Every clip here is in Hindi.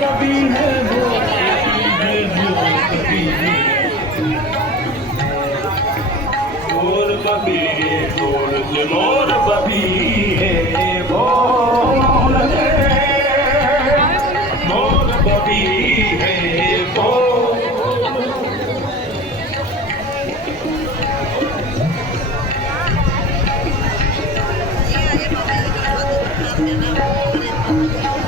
कभी है वो कभी है वो कभी है मोर बबी मोर से मोर बबी है वो मोर बबी Thank you.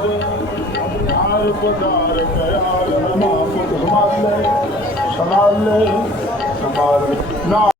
ਸਮਾਲ ਸਮਾਲ ਨਾ